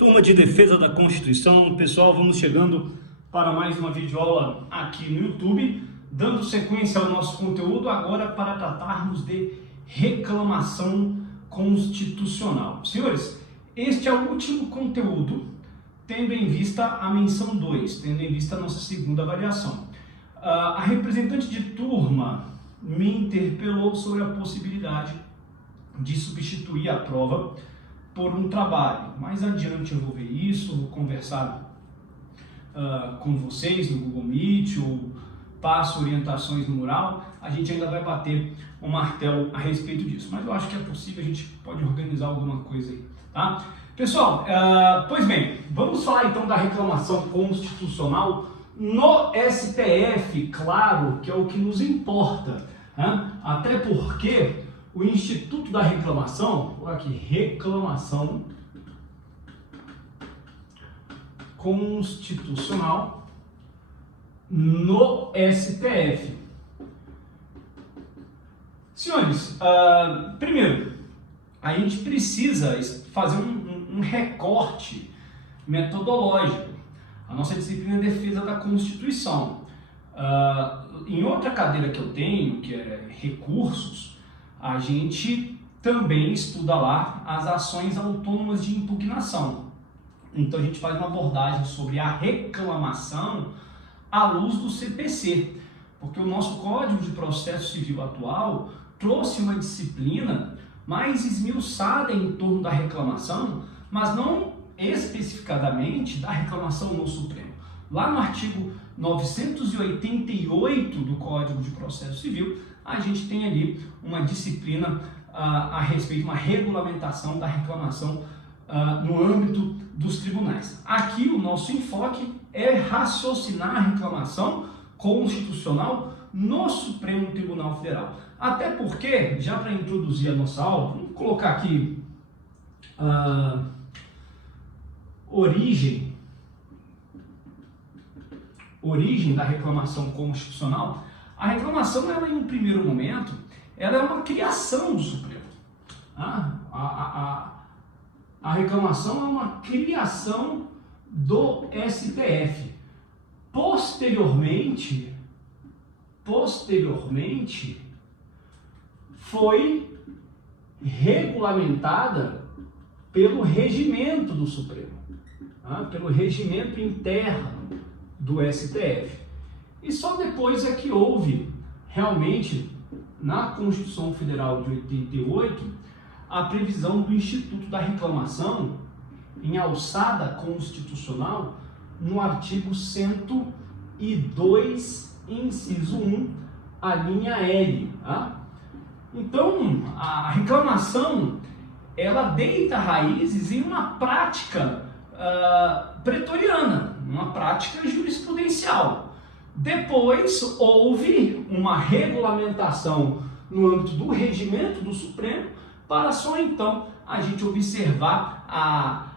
Turma de Defesa da Constituição, pessoal, vamos chegando para mais uma videoaula aqui no YouTube, dando sequência ao nosso conteúdo agora para tratarmos de reclamação constitucional. Senhores, este é o último conteúdo, tendo em vista a menção 2, tendo em vista a nossa segunda avaliação. A representante de turma me interpelou sobre a possibilidade de substituir a prova por um trabalho. Mais adiante eu vou ver isso, vou conversar com vocês no Google Meet, ou passo orientações no mural, a gente ainda vai bater um martelo a respeito disso, mas eu acho que é possível, a gente pode organizar alguma coisa aí, tá? Pessoal, pois bem, vamos falar então da reclamação constitucional no STF, claro, que é o que nos importa, né? Até porque o Instituto da Reclamação, vou aqui, reclamação constitucional no STF. Senhores, primeiro, a gente precisa fazer um recorte metodológico. A nossa disciplina é Defesa da Constituição. Em outra cadeira que eu tenho, que é Recursos, a gente também estuda lá as ações autônomas de impugnação. Então a gente faz uma abordagem sobre a reclamação à luz do CPC, porque o nosso Código de Processo Civil atual trouxe uma disciplina mais esmiuçada em torno da reclamação, mas não especificadamente da reclamação no Supremo. Lá no artigo 988 do Código de Processo Civil, a gente tem ali uma disciplina a respeito, uma regulamentação da reclamação no âmbito dos tribunais. Aqui o nosso enfoque é raciocinar a reclamação constitucional no Supremo Tribunal Federal. Até porque, já para introduzir a nossa aula, vamos colocar aqui origem da reclamação constitucional. A reclamação, ela, em um primeiro momento, ela é uma criação do Supremo. A reclamação é uma criação do STF. Posteriormente, foi regulamentada pelo regimento do Supremo, pelo regimento interno do STF. E só depois é que houve, realmente, na Constituição Federal de 88, a previsão do Instituto da Reclamação em alçada constitucional no artigo 102, inciso 1, a linha L. Então, a reclamação, ela deita raízes em uma prática pretoriana, uma prática jurisprudencial. Depois houve uma regulamentação no âmbito do regimento do Supremo, para só então a gente observar a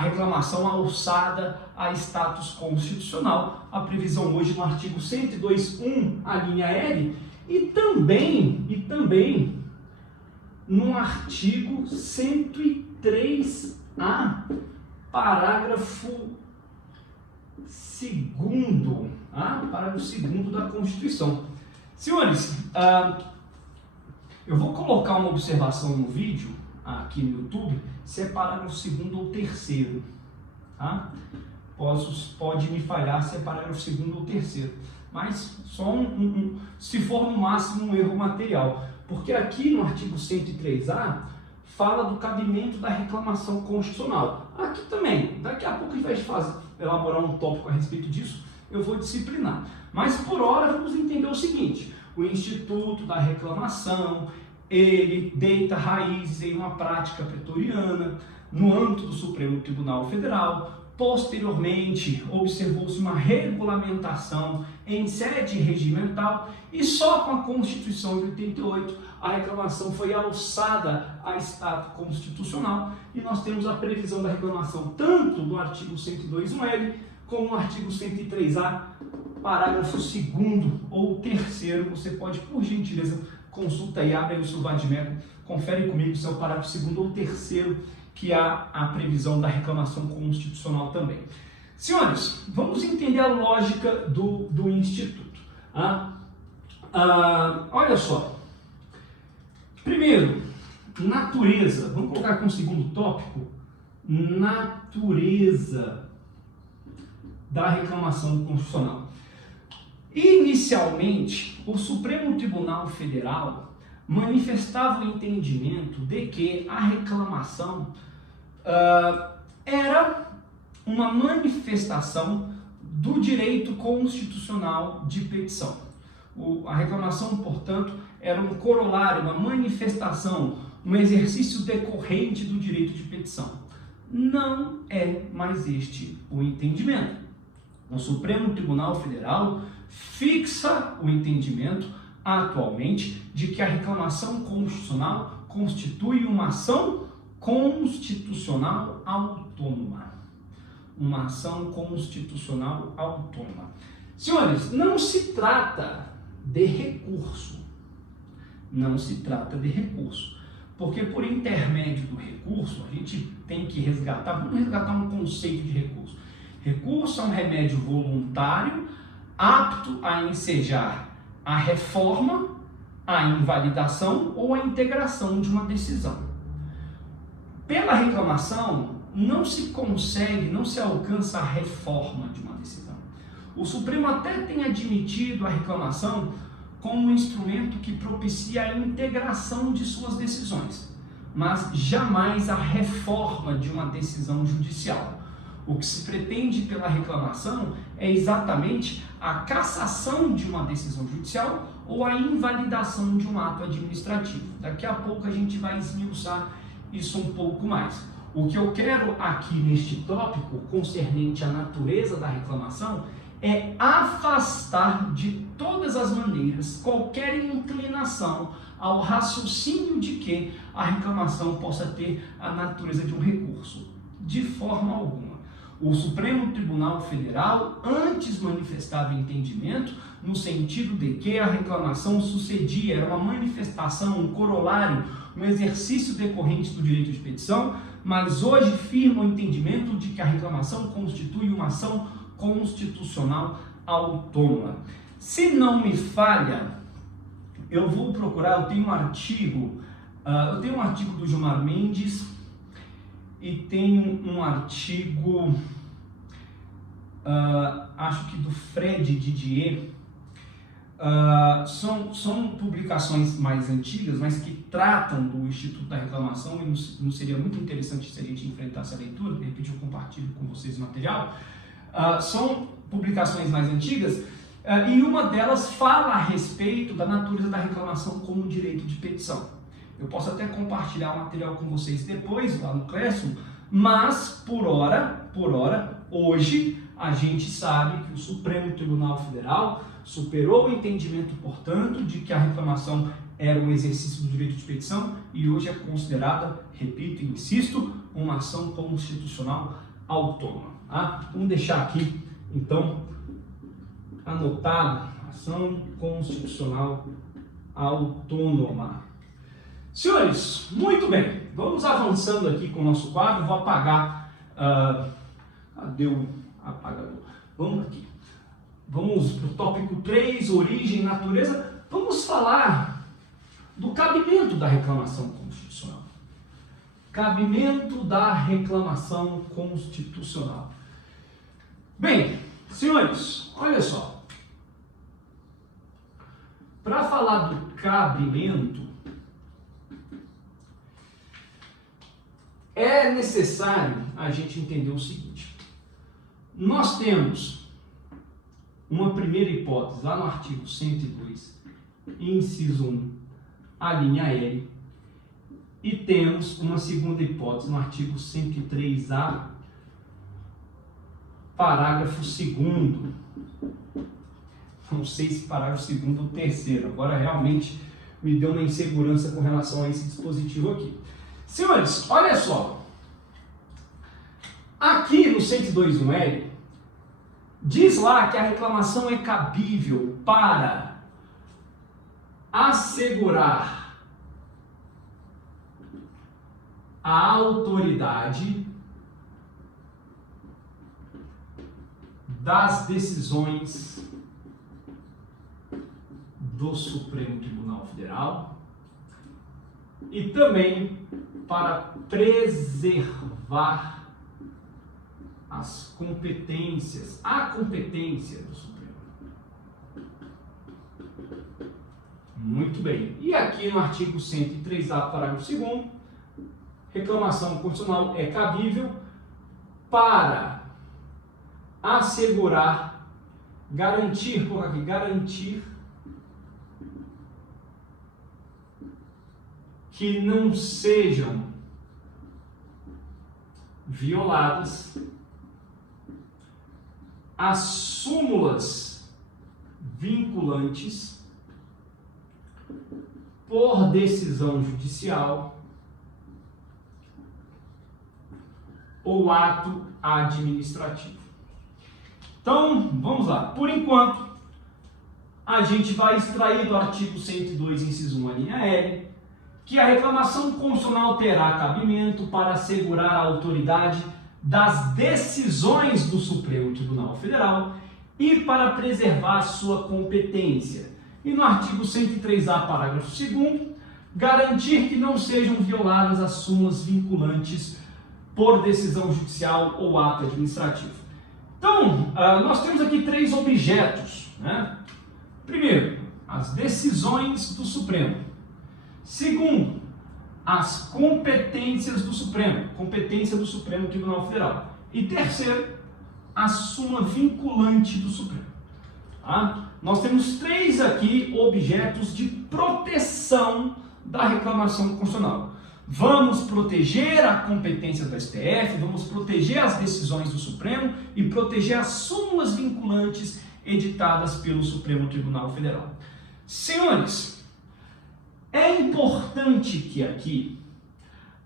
reclamação alçada a status constitucional, a previsão hoje no artigo 102.1, a linha L, e também no artigo 103A, parágrafo 2º, parágrafo 2º da Constituição. Senhores, eu vou colocar uma observação no vídeo, aqui no YouTube, se é parágrafo 2º ou 3º, Pode me falhar se é parágrafo 2º ou 3º, mas só se for no máximo um erro material, porque aqui no artigo 103A fala do cabimento da reclamação constitucional. Aqui também, daqui a pouco a gente vai elaborar um tópico a respeito disso, eu vou disciplinar. Mas por hora vamos entender o seguinte: o Instituto da Reclamação, ele deita raízes em uma prática pretoriana no âmbito do Supremo Tribunal Federal. Posteriormente, observou-se uma regulamentação em sede regimental e só com a Constituição de 88 a reclamação foi alçada a status constitucional e nós temos a previsão da reclamação tanto no artigo 102.1L como no artigo 103A, parágrafo 2º ou 3º. Você pode, por gentileza, consulta aí, abre aí o seu vadimeco, confere comigo se é o parágrafo 2º ou 3º que há a previsão da reclamação constitucional também. Senhores, vamos entender a lógica do Instituto. Olha só. Primeiro, natureza. Vamos colocar aqui um segundo tópico. Natureza da reclamação constitucional. Inicialmente, o Supremo Tribunal Federal manifestava o entendimento de que a reclamação era uma manifestação do direito constitucional de petição. A reclamação, portanto, era um corolário, uma manifestação, um exercício decorrente do direito de petição. Não é mais este o entendimento. O Supremo Tribunal Federal fixa o entendimento atualmente de que a reclamação constitucional constitui uma ação constitucional autônoma. Uma ação constitucional autônoma. Senhores, não se trata de recurso. Não se trata de recurso. Porque por intermédio do recurso, a gente tem que vamos resgatar um conceito de recurso. Recurso é um remédio voluntário, apto a ensejar a reforma, a invalidação ou a integração de uma decisão. Pela reclamação, não se alcança a reforma de uma decisão. O Supremo até tem admitido a reclamação como um instrumento que propicia a integração de suas decisões, mas jamais a reforma de uma decisão judicial. O que se pretende pela reclamação é exatamente a cassação de uma decisão judicial ou a invalidação de um ato administrativo. Daqui a pouco a gente vai esmiuçar isso um pouco mais. O que eu quero aqui neste tópico concernente à natureza da reclamação é afastar de todas as maneiras qualquer inclinação ao raciocínio de que a reclamação possa ter a natureza de um recurso. De forma alguma. O Supremo Tribunal Federal antes manifestava entendimento no sentido de que a reclamação sucedia, era uma manifestação, um corolário, um exercício decorrente do direito de petição, mas hoje firma o entendimento de que a reclamação constitui uma ação constitucional autônoma. Se não me falha, eu vou procurar, eu tenho um artigo do Gilmar Mendes e tenho um artigo, acho que do Fred Didier. São publicações mais antigas, mas que tratam do Instituto da Reclamação, e não seria muito interessante se a gente enfrentasse a leitura. De repente eu compartilho com vocês o material. São publicações mais antigas, e uma delas fala a respeito da natureza da reclamação como direito de petição. Eu posso até compartilhar o material com vocês depois, lá no Classroom, mas por hora, hoje, a gente sabe que o Supremo Tribunal Federal superou o entendimento, portanto, de que a reclamação era um exercício do direito de petição e hoje é considerada, repito e insisto, uma ação constitucional autônoma. Vamos deixar aqui, então, anotado, ação constitucional autônoma. Senhores, muito bem, vamos avançando aqui com o nosso quadro. Vou apagar, cadê o apagador? Vamos aqui, vamos para o tópico 3, origem e natureza. Vamos falar do cabimento da reclamação constitucional. Cabimento da reclamação constitucional. Bem, senhores, olha só. Para falar do cabimento, é necessário a gente entender o seguinte. Nós temos uma primeira hipótese lá no artigo 102, inciso 1, a linha L, e temos uma segunda hipótese no artigo 103A, parágrafo 2º. Não sei se parágrafo 2º ou 3º, agora realmente me deu uma insegurança com relação a esse dispositivo aqui. Senhores, olha só, aqui no 102.1L, diz lá que a reclamação é cabível para assegurar a autoridade das decisões do Supremo Tribunal Federal e também para preservar as competências, a competência do Supremo. Muito bem. E aqui no artigo 103A, parágrafo 2º, reclamação constitucional é cabível para assegurar, garantir, por aqui, garantir que não sejam violadas as súmulas vinculantes por decisão judicial ou ato administrativo. Então, vamos lá. Por enquanto, a gente vai extrair do artigo 102, inciso 1, a linha L, que a reclamação constitucional terá cabimento para assegurar a autoridade das decisões do Supremo Tribunal Federal e para preservar sua competência. E no artigo 103A, parágrafo 2º, garantir que não sejam violadas as súmulas vinculantes por decisão judicial ou ato administrativo. Então, nós temos aqui 3 objetos, né? Primeiro, as decisões do Supremo. Segundo, as competências do Supremo, competência do Supremo Tribunal Federal. E terceiro, a súmula vinculante do Supremo. Tá? Nós temos 3 aqui objetos de proteção da reclamação constitucional. Vamos proteger a competência do STF, vamos proteger as decisões do Supremo e proteger as súmulas vinculantes editadas pelo Supremo Tribunal Federal. Senhores, é importante que aqui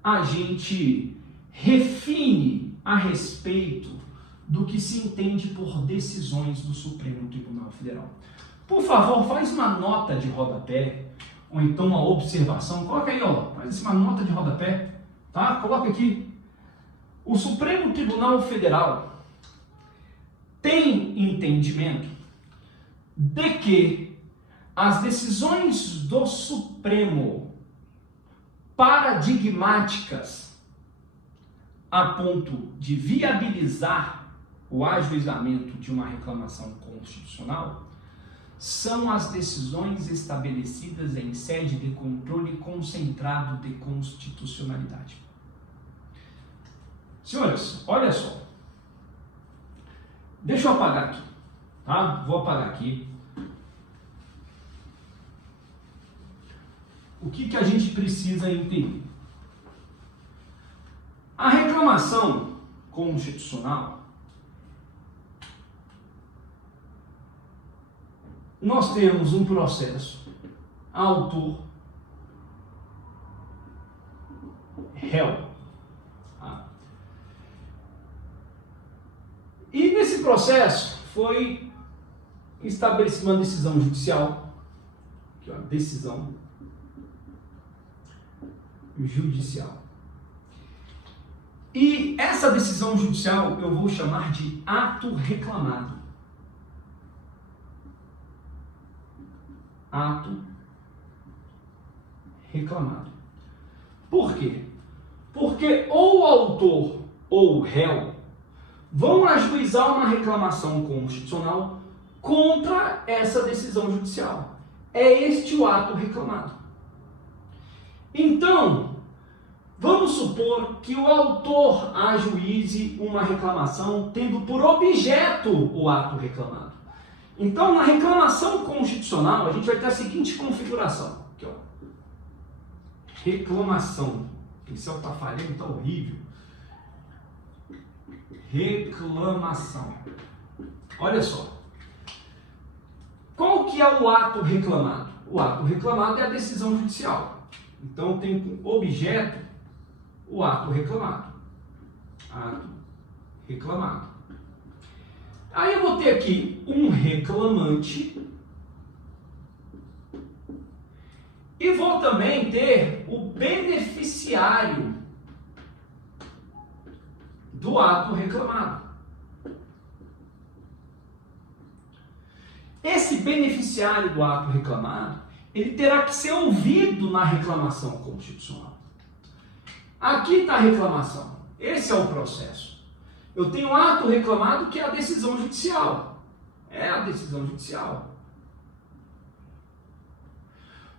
a gente refine a respeito do que se entende por decisões do Supremo Tribunal Federal. Por favor, faz uma nota de rodapé, ou então uma observação, coloca aí, ó, faz uma nota de rodapé, tá? Coloca aqui. O Supremo Tribunal Federal tem entendimento de que as decisões do Supremo paradigmáticas a ponto de viabilizar o ajuizamento de uma reclamação constitucional são as decisões estabelecidas em sede de controle concentrado de constitucionalidade. Senhores, olha só. Deixa eu apagar aqui, tá? Vou apagar aqui. O que a gente precisa entender? A reclamação constitucional, nós temos um processo autor, réu. Tá? E nesse processo foi estabelecida uma decisão judicial, que é uma decisão judicial. E essa decisão judicial eu vou chamar de ato reclamado. Ato reclamado. Por quê? Porque ou o autor ou o réu vão ajuizar uma reclamação constitucional contra essa decisão judicial. É este o ato reclamado. Então, vamos supor que o autor ajuize uma reclamação tendo por objeto o ato reclamado. Então, na reclamação constitucional, a gente vai ter a seguinte configuração. Aqui, ó. Reclamação. O pincel está falhando, está horrível. Reclamação. Olha só. Qual que é o ato reclamado? O ato reclamado é a decisão judicial. Então, tem como objeto o ato reclamado. Ato reclamado. Aí eu vou ter aqui um reclamante e vou também ter o beneficiário do ato reclamado. Esse beneficiário do ato reclamado, ele terá que ser ouvido na reclamação constitucional. Aqui está a reclamação. Esse é o processo. Eu tenho um ato reclamado que é a decisão judicial. É a decisão judicial.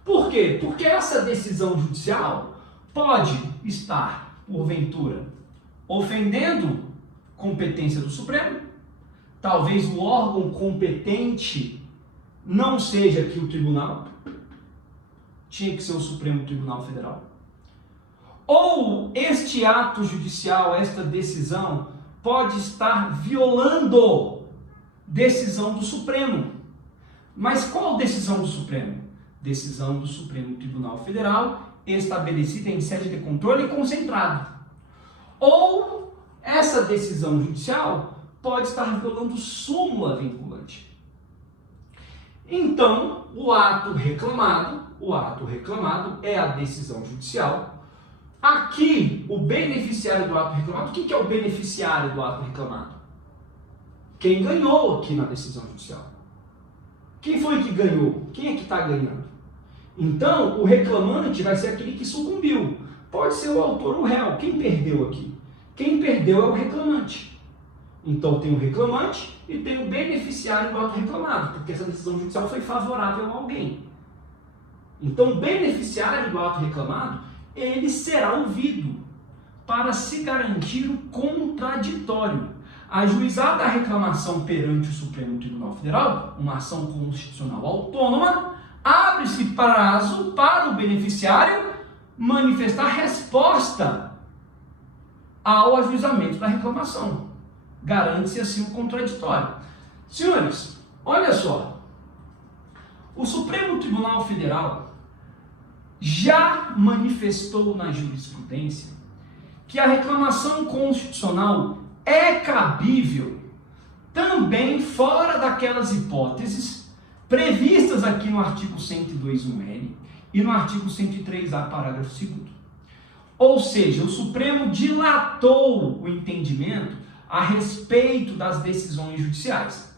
Por quê? Porque essa decisão judicial pode estar, porventura, ofendendo competência do Supremo. Talvez o órgão competente não seja aqui o tribunal. Tinha que ser o Supremo Tribunal Federal. Ou este ato judicial, esta decisão, pode estar violando decisão do Supremo. Mas qual decisão do Supremo? Decisão do Supremo Tribunal Federal, estabelecida em sede de controle concentrado. Ou essa decisão judicial pode estar violando súmula vinculante. Então, o ato reclamado é a decisão judicial. Aqui, o beneficiário do ato reclamado, o que é o beneficiário do ato reclamado? Quem ganhou aqui na decisão judicial. Quem foi que ganhou? Quem é que está ganhando? Então, o reclamante vai ser aquele que sucumbiu. Pode ser o autor ou o réu. Quem perdeu aqui? Quem perdeu é o reclamante. Então, tem o reclamante e tem o beneficiário do ato reclamado, porque essa decisão judicial foi favorável a alguém. Então, o beneficiário do ato reclamado, ele será ouvido para se garantir o contraditório. Ajuizada a reclamação perante o Supremo Tribunal Federal, uma ação constitucional autônoma, abre-se prazo para o beneficiário manifestar resposta ao ajuizamento da reclamação. Garante-se assim o contraditório. Senhores, olha só. O Supremo Tribunal Federal já manifestou na jurisprudência que a reclamação constitucional é cabível também fora daquelas hipóteses previstas aqui no artigo 102.1L e no artigo 103A, parágrafo 2º. Ou seja, o Supremo dilatou o entendimento a respeito das decisões judiciais.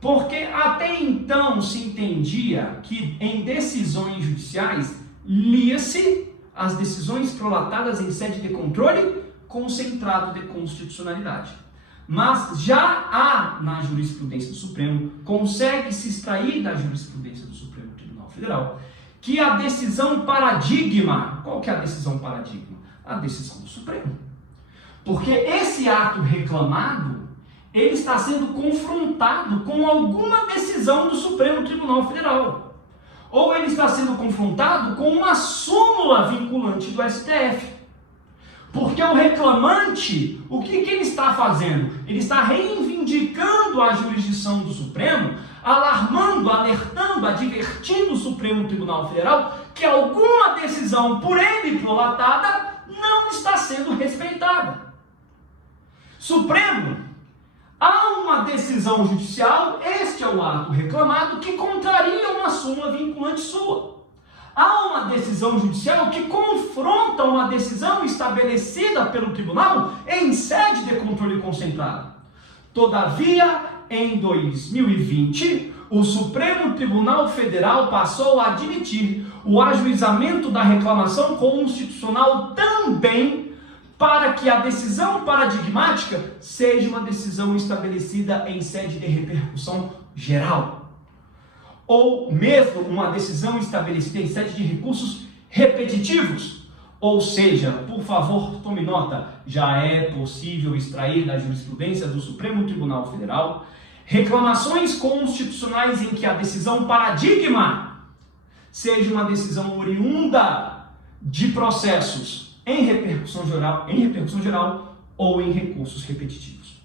Porque até então se entendia que em decisões judiciais lia-se as decisões prolatadas em sede de controle concentrado de constitucionalidade. Mas já há na jurisprudência do Supremo, consegue-se extrair da jurisprudência do Supremo Tribunal Federal, que a decisão paradigma, qual que é a decisão paradigma? A decisão do Supremo. Porque esse ato reclamado, ele está sendo confrontado com alguma decisão do Supremo Tribunal Federal. Ou ele está sendo confrontado com uma súmula vinculante do STF. Porque o reclamante, o que ele está fazendo? Ele está reivindicando a jurisdição do Supremo, alarmando, alertando, advertindo o Supremo Tribunal Federal que alguma decisão por ele prolatada não está sendo respeitada. Supremo, há uma decisão judicial, este é o ato reclamado, que contraria uma súmula vinculante sua. Há uma decisão judicial que confronta uma decisão estabelecida pelo tribunal em sede de controle concentrado. Todavia, em 2020, o Supremo Tribunal Federal passou a admitir o ajuizamento da reclamação constitucional também para que a decisão paradigmática seja uma decisão estabelecida em sede de repercussão geral. Ou mesmo uma decisão estabelecida em sede de recursos repetitivos. Ou seja, por favor, tome nota, já é possível extrair da jurisprudência do Supremo Tribunal Federal reclamações constitucionais em que a decisão paradigma seja uma decisão oriunda de processos em repercussão geral ou em recursos repetitivos.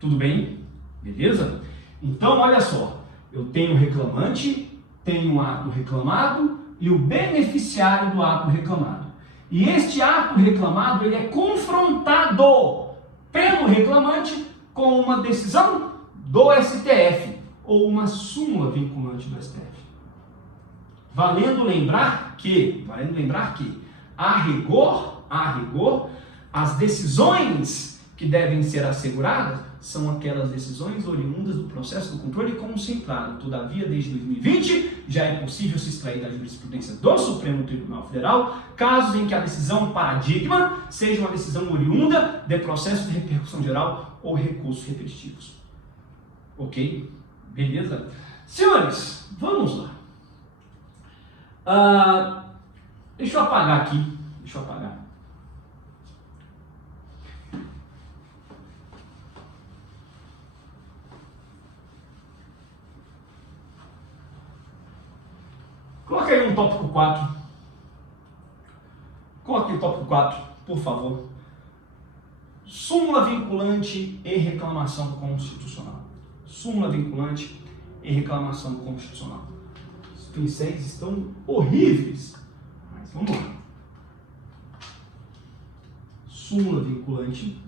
Tudo bem? Beleza? Então, olha só. Eu tenho o reclamante, tenho o ato reclamado e o beneficiário do ato reclamado. E este ato reclamado, ele é confrontado pelo reclamante com uma decisão do STF ou uma súmula vinculante do STF. Valendo lembrar que, a rigor, as decisões que devem ser asseguradas são aquelas decisões oriundas do processo do controle concentrado. Todavia, desde 2020, já é possível se extrair da jurisprudência do Supremo Tribunal Federal casos em que a decisão paradigma seja uma decisão oriunda de processo de repercussão geral ou recursos repetitivos. Ok? Beleza? Senhores, vamos lá. Deixa eu apagar aqui. Deixa eu apagar. Coloca aí um tópico 4. Coloque aí o tópico 4, por favor. Súmula vinculante e reclamação constitucional. Súmula vinculante e reclamação constitucional. Os pincéis estão horríveis. Mas vamos lá. Súmula vinculante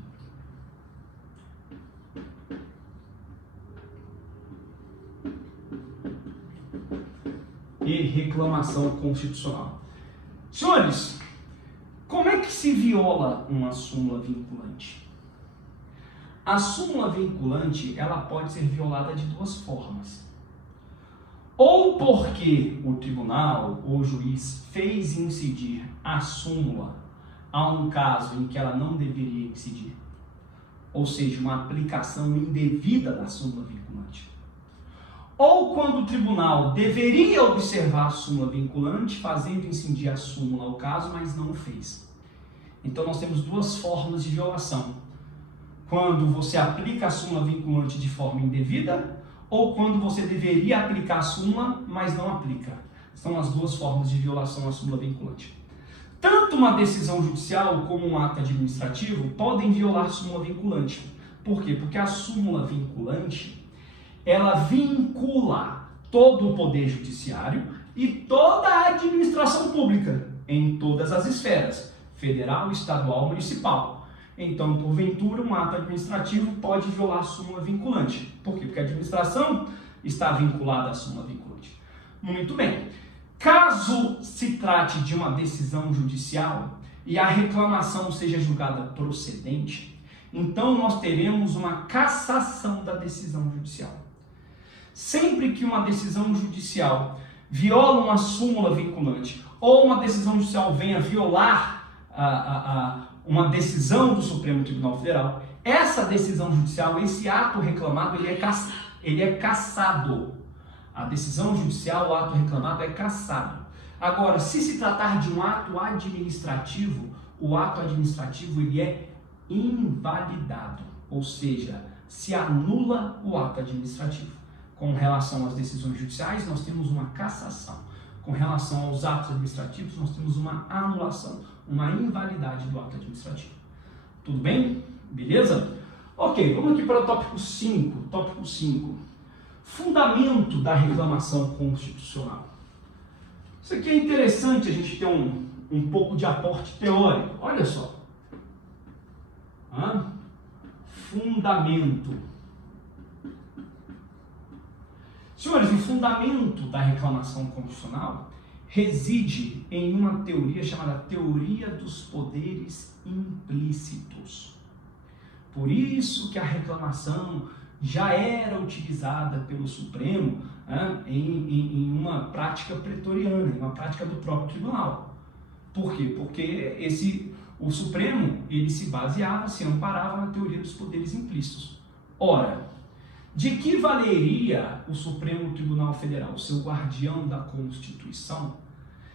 e reclamação constitucional. Senhores, como é que se viola uma súmula vinculante? A súmula vinculante, ela pode ser violada de duas formas. Ou porque o tribunal ou o juiz fez incidir a súmula a um caso em que ela não deveria incidir, ou seja, uma aplicação indevida da súmula vinculante. Ou quando o tribunal deveria observar a súmula vinculante, fazendo incidir a súmula ao caso, mas não o fez. Então nós temos duas formas de violação. Quando você aplica a súmula vinculante de forma indevida, ou quando você deveria aplicar a súmula, mas não aplica. São as duas formas de violação à súmula vinculante. Tanto uma decisão judicial como um ato administrativo podem violar a súmula vinculante. Por quê? Porque a súmula vinculante, ela vincula todo o poder judiciário e toda a administração pública, em todas as esferas, federal, estadual, municipal. Então, porventura, um ato administrativo pode violar a súmula vinculante. Por quê? Porque a administração está vinculada à súmula vinculante. Muito bem. Caso se trate de uma decisão judicial e a reclamação seja julgada procedente, então nós teremos uma cassação da decisão judicial. Sempre que uma decisão judicial viola uma súmula vinculante ou uma decisão judicial venha violar uma decisão do Supremo Tribunal Federal, essa decisão judicial, esse ato reclamado, ele é cassado. A decisão judicial, o ato reclamado é cassado. Agora, se se tratar de um ato administrativo, o ato administrativo ele é invalidado, ou seja, se anula o ato administrativo. Com relação às decisões judiciais, nós temos uma cassação. Com relação aos atos administrativos, nós temos uma anulação, uma invalidade do ato administrativo. Tudo bem? Beleza? Ok, vamos aqui para o tópico 5. Tópico 5. Fundamento da reclamação constitucional. Isso aqui é interessante a gente ter um pouco de aporte teórico. Olha só. Fundamento. Senhores, o fundamento da reclamação constitucional reside em uma teoria chamada teoria dos poderes implícitos. Por isso que a reclamação já era utilizada pelo Supremo em uma prática pretoriana, em uma prática do próprio tribunal. Por quê? Porque o Supremo ele se baseava, se amparava na teoria dos poderes implícitos. Ora, de que valeria o Supremo Tribunal Federal, seu guardião da Constituição,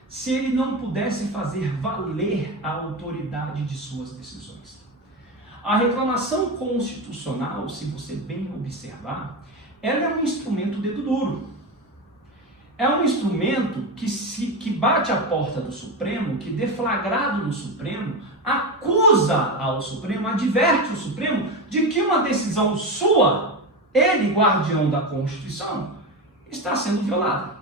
se ele não pudesse fazer valer a autoridade de suas decisões? A reclamação constitucional, se você bem observar, ela é um instrumento dedo duro. É um instrumento que bate à porta do Supremo, que deflagrado no Supremo, acusa ao Supremo, adverte o Supremo de que uma decisão sua, ele, guardião da Constituição, está sendo violada.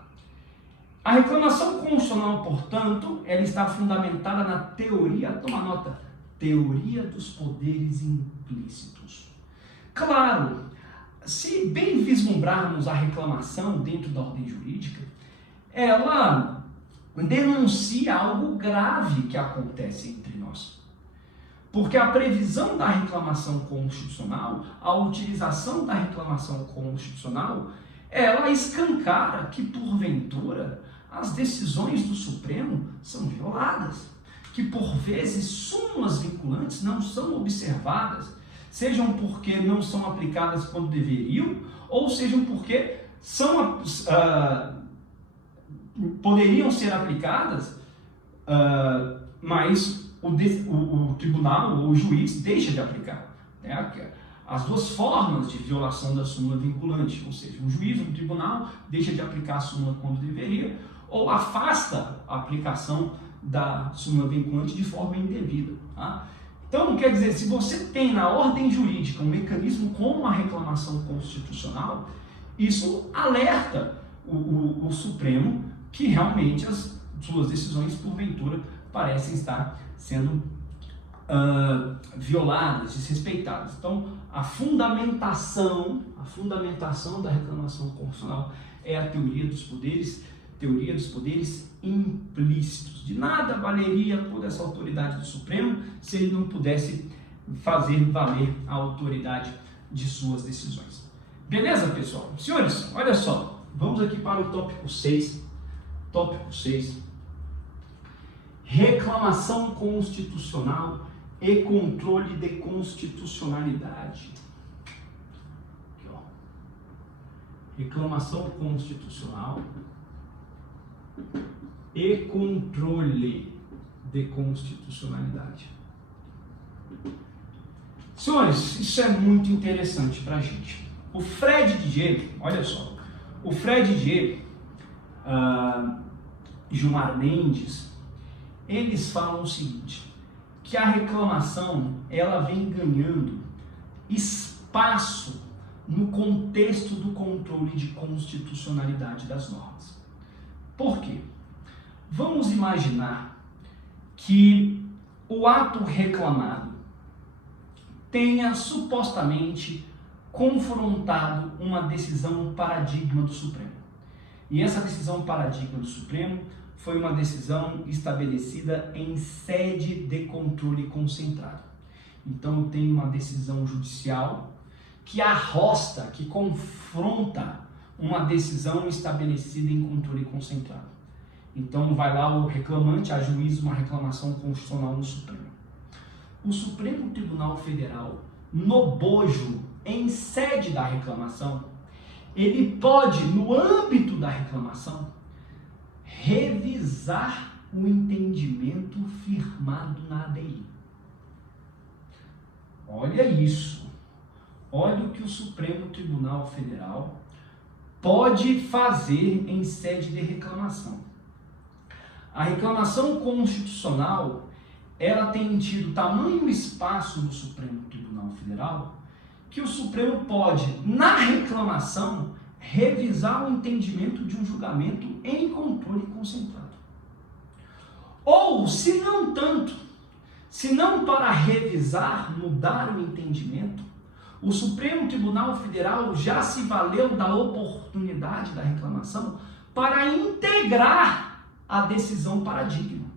A reclamação constitucional, portanto, ela está fundamentada na teoria, toma nota, teoria dos poderes implícitos. Claro, se bem vislumbrarmos a reclamação dentro da ordem jurídica, ela denuncia algo grave que acontece entre nós. Porque a previsão da reclamação constitucional, a utilização da reclamação constitucional, ela escancara que, porventura, as decisões do Supremo são violadas, que, por vezes, súmulas vinculantes não são observadas, sejam porque não são aplicadas quando deveriam, ou sejam porque poderiam ser aplicadas, mas o tribunal ou o juiz deixa de aplicar, né? As duas formas de violação da súmula vinculante, ou seja, um juiz ou um tribunal deixa de aplicar a súmula quando deveria, ou afasta a aplicação da súmula vinculante de forma indevida. Tá? Então, quer dizer, se você tem na ordem jurídica um mecanismo como a reclamação constitucional, isso alerta o Supremo que realmente as suas decisões, porventura, parecem estar sendo violadas, desrespeitadas. Então, a fundamentação da reclamação constitucional é a teoria dos poderes implícitos. De nada valeria toda essa autoridade do Supremo se ele não pudesse fazer valer a autoridade de suas decisões. Beleza, pessoal? Senhores, olha só, vamos aqui para o tópico 6. Tópico 6. Reclamação constitucional e controle de constitucionalidade. Aqui, ó. Reclamação constitucional e controle de constitucionalidade. Senhores, isso é muito interessante para a gente. O Fred Didier, olha só, o Fred Didier, Gilmar Mendes, eles falam o seguinte, que a reclamação ela vem ganhando espaço no contexto do controle de constitucionalidade das normas. Por quê? Vamos imaginar que o ato reclamado tenha supostamente confrontado uma decisão paradigma do Supremo. E essa decisão paradigma do Supremo foi uma decisão estabelecida em sede de controle concentrado. Então eu tenho uma decisão judicial que arrosta, que confronta uma decisão estabelecida em controle concentrado. Então vai lá o reclamante, ajuiza uma reclamação constitucional no Supremo. O Supremo Tribunal Federal, no bojo, em sede da reclamação, ele pode, no âmbito da reclamação, revisar o entendimento firmado na ADI. Olha isso. Olha o que o Supremo Tribunal Federal pode fazer em sede de reclamação. A reclamação constitucional, ela tem tido tamanho espaço no Supremo Tribunal Federal que o Supremo pode, na reclamação, revisar o entendimento de um julgamento em controle concentrado. Ou, se não tanto, se não para revisar, mudar o entendimento, o Supremo Tribunal Federal já se valeu da oportunidade da reclamação para integrar a decisão paradigma.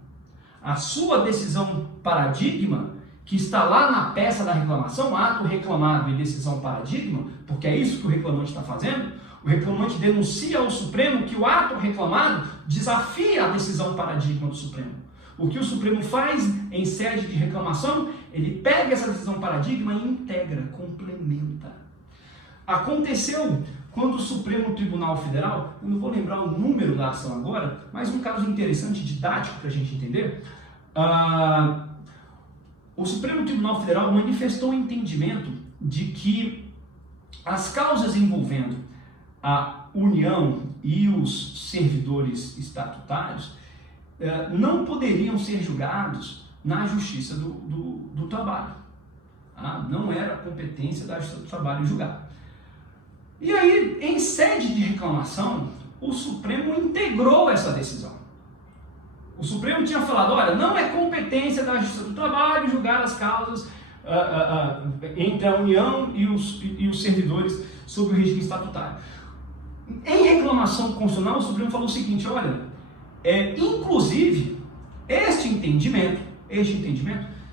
A sua decisão paradigma, que está lá na peça da reclamação, ato reclamado e decisão paradigma, porque é isso que o reclamante está fazendo, o reclamante denuncia ao Supremo que o ato reclamado desafia a decisão paradigma do Supremo. O que o Supremo faz em sede de reclamação, ele pega essa decisão paradigma e integra, complementa. Aconteceu quando o Supremo Tribunal Federal, eu não vou lembrar o número da ação agora, mas um caso interessante, didático para a gente entender, o Supremo Tribunal Federal manifestou o entendimento de que as causas envolvendo a União e os servidores estatutários não poderiam ser julgados na Justiça do Trabalho. Não era competência da Justiça do Trabalho julgar. E aí, em sede de reclamação, o Supremo integrou essa decisão. O Supremo tinha falado, olha, não é competência da Justiça do Trabalho julgar as causas entre a União e os servidores sob o regime estatutário. Em reclamação constitucional, o Supremo falou o seguinte, olha, inclusive, este entendimento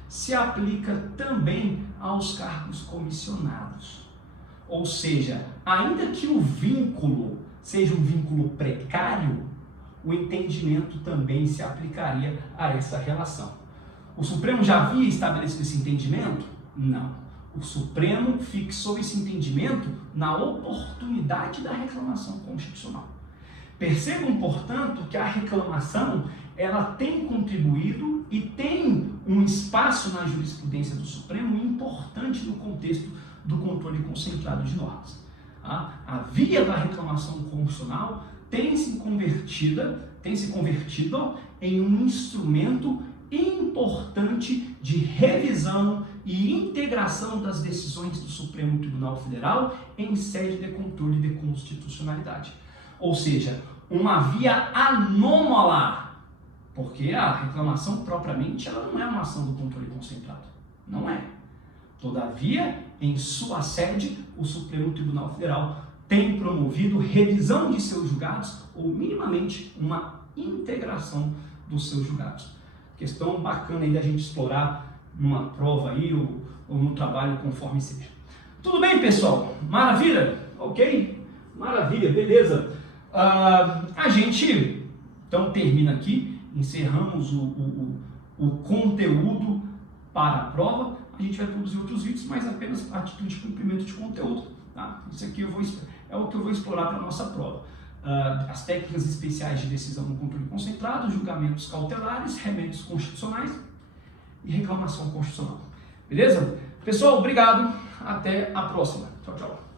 se aplica também aos cargos comissionados. Ou seja, ainda que o vínculo seja um vínculo precário, o entendimento também se aplicaria a essa relação. O Supremo já havia estabelecido esse entendimento? Não. O Supremo fixou esse entendimento na oportunidade da reclamação constitucional. Percebam, portanto, que a reclamação ela tem contribuído e tem um espaço na jurisprudência do Supremo importante no contexto do controle concentrado de normas. A via da reclamação constitucional tem se convertido em um instrumento importante de revisão e integração das decisões do Supremo Tribunal Federal em sede de controle de constitucionalidade. Ou seja, uma via anômala, porque a reclamação propriamente ela não é uma ação do controle concentrado, não é. Todavia, em sua sede, o Supremo Tribunal Federal tem promovido revisão de seus julgados ou minimamente uma integração dos seus julgados. Questão bacana aí da gente explorar numa prova aí ou no trabalho conforme seja. Tudo bem, pessoal? Maravilha? Ok? Maravilha, beleza. A gente então termina aqui, encerramos o conteúdo para a prova. A gente vai produzir outros vídeos, mas apenas a título de cumprimento de conteúdo. Tá? Isso aqui é o que eu vou explorar para a nossa prova. As técnicas especiais de decisão no controle concentrado, julgamentos cautelares, remédios constitucionais e reclamação constitucional. Beleza? Pessoal, obrigado. Até a próxima. Tchau, tchau.